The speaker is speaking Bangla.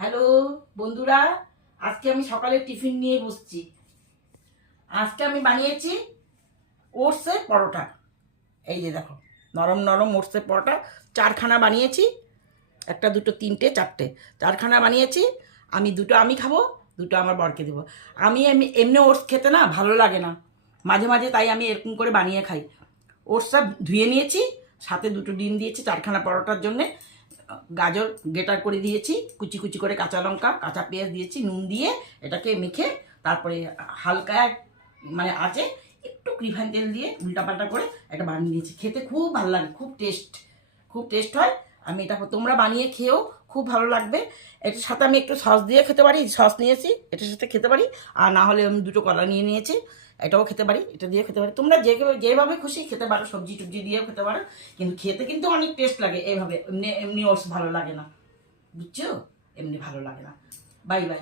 হ্যালো বন্ধুরা, আজকে আমি সকালে টিফিন নিয়ে বসছি। আজকে আমি বানিয়েছি ওটসের পরোটা। এই যে দেখো, নরম নরম ওটসের পরোটা চারখানা বানিয়েছি। একটা দুটো তিনটে চারটে চারখানা বানিয়েছি। দুটো আমি খাবো, দুটো আমার বরকে দেবো। আমি এমনি ওটস খেতে না ভালো লাগে না, মাঝে মাঝে তাই আমি এরকম করে বানিয়ে খাই। ওটসটা ধুয়ে নিয়েছি, সাথে দুটো ডিম দিয়েছি চারখানা পরোটার জন্যে। গাজর গ্রেটার করে দিয়েছি, কুচি কুচি করে কাঁচা লঙ্কা কাঁচা পেঁয়াজ দিয়েছি, নুন দিয়ে এটাকে মেখে তারপরে হালকা মানে আছে একটু রিফাইন তেল দিয়ে উল্টাপাল্টা করে এটা বানিয়ে দিয়েছি। খেতে খুব ভালো লাগে, খুব টেস্ট হয়। আমি এটা তোমরা বানিয়ে খেয়েও খুব ভালো লাগবে। এটার সাথে আমি একটু সস দিয়ে খেতে পারি, সস নিয়েছি এটার সাথে খেতে পারি। আর না হলে আমি দুটো কলা নিয়ে নিয়েছি, এটাও খেতে পারি, এটা দিয়ে খেতে পারি। তোমরা যেভাবে খুশি খেতে পারো, সবজি টবজি দিয়েও খেতে পারো। কিন্তু খেতে কিন্তু অনেক টেস্ট লাগে এইভাবে, এমনি এমনি ওটস ভালো লাগে না, বুঝছো? এমনি ভালো লাগে না। Bye bye.